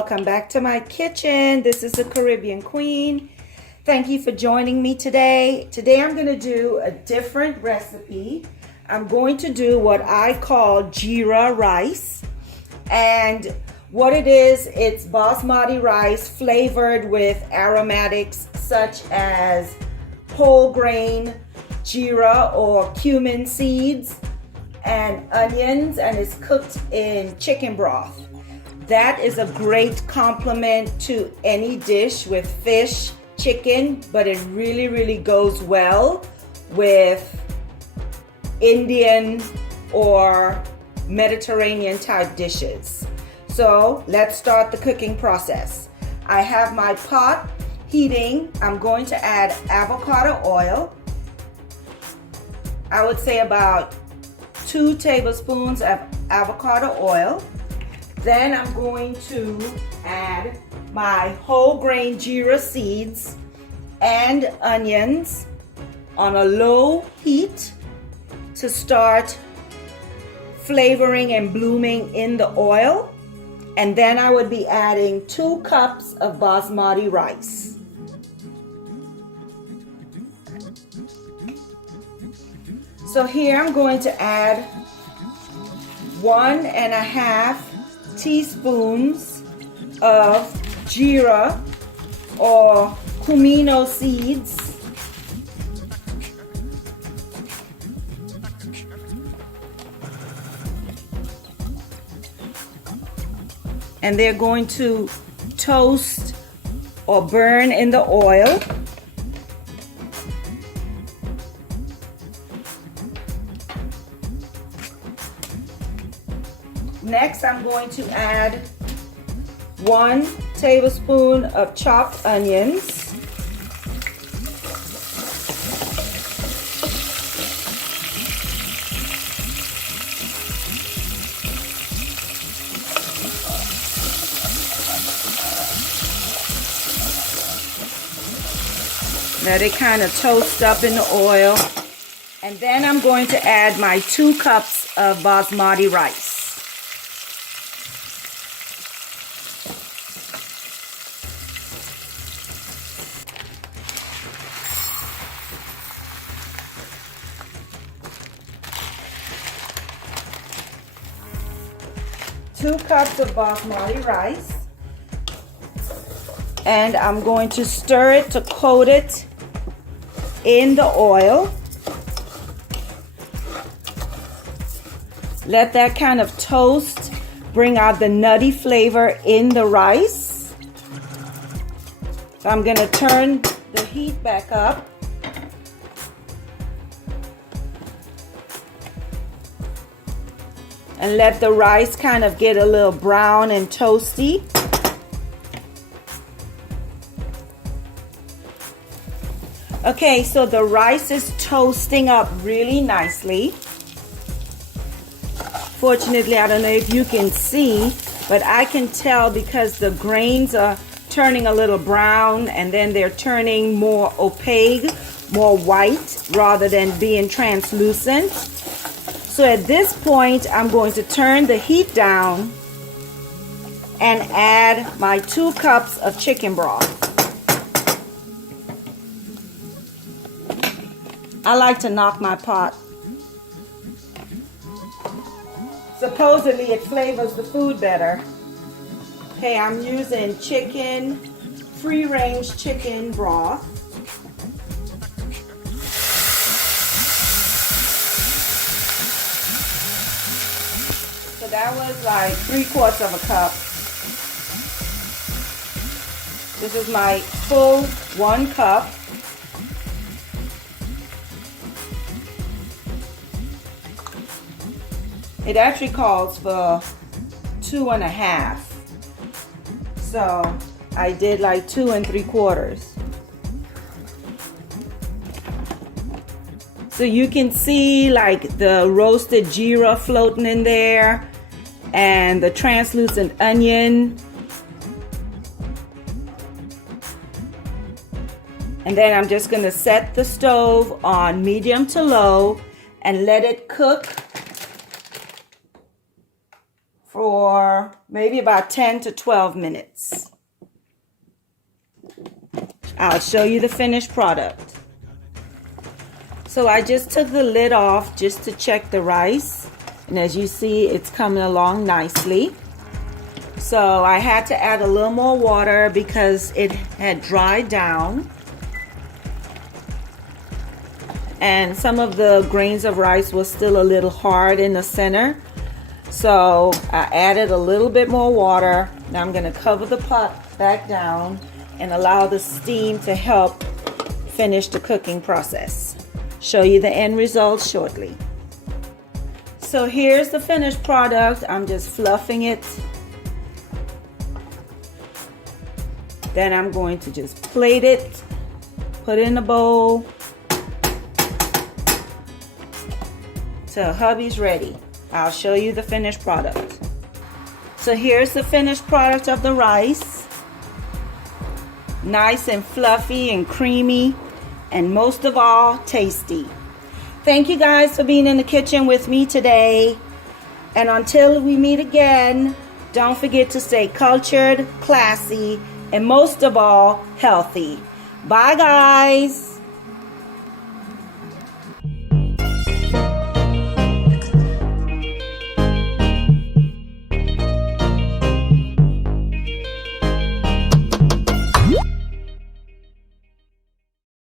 welcome back to my kitchen. This is the Caribbean Queen. Thank you for joining me today. Today I'm going to do a different recipe. I'm going to do what I call Geera rice. And what it is, it's basmati rice flavored with aromatics such as whole grain Geera or cumin seeds and onions, and it's cooked in chicken broth. That is a great complement to any dish with fish, chicken, but it really goes well with Indian or Mediterranean type dishes. So let's start the cooking process. I have my pot heating. I'm going to add avocado oil. I would say about 2 tablespoons of avocado oil. Then I'm going to add my whole grain Geera seeds and onions on a low heat to start flavoring and blooming in the oil. And then I would be adding 2 cups of basmati rice. So here I'm going to add 1.5 teaspoons of Geera or cumino seeds. And they're going to toast or burn in the oil. Next, I'm going to add 1 tablespoon of chopped onions. Let it kind of toast up in the oil. And then I'm going to add my 2 cups of basmati rice. Two cups of basmati rice, and I'm going to stir it to coat it in the oil. Let that kind of toast, bring out the nutty flavor in the rice. So I'm going to turn the heat back up. And let the rice kind of get a little brown and toasty. Okay, so the rice is toasting up really nicely. Fortunately, I don't know if you can see, but I can tell because the grains are turning a little brown and then they're turning more opaque, more white rather than being translucent. So at this point, I'm going to turn the heat down and add my 2 cups of chicken broth. I like to knock my pot. Supposedly it flavors the food better. Okay, I'm using chicken, free-range chicken broth. So that was like 3/4 of a cup. This is my full 1 cup. It actually calls for 2.5. So I did like 2 3/4. So you can see like the roasted Geera floating in there and the translucent onion. And then I'm just going to set the stove on medium to low and let it cook for maybe about 10 to 12 minutes. I'll show you the finished product. So I just took the lid off just to check the rice. And as you see, it's coming along nicely. So I had to add a little more water because it had dried down. And some of the grains of rice was still a little hard in the center. So I added a little bit more water. Now I'm going to cover the pot back down and allow the steam to help finish the cooking process. Show you the end result shortly. So here's the finished product. I'm just fluffing it. Then I'm going to just plate it, put it in a bowl. So hubby's ready. I'll show you the finished product. So here's the finished product of the rice. Nice and fluffy and creamy, and most of all, tasty. Thank you guys for being in the kitchen with me today. And until we meet again, don't forget to stay cultured, classy, and most of all, healthy. Bye guys.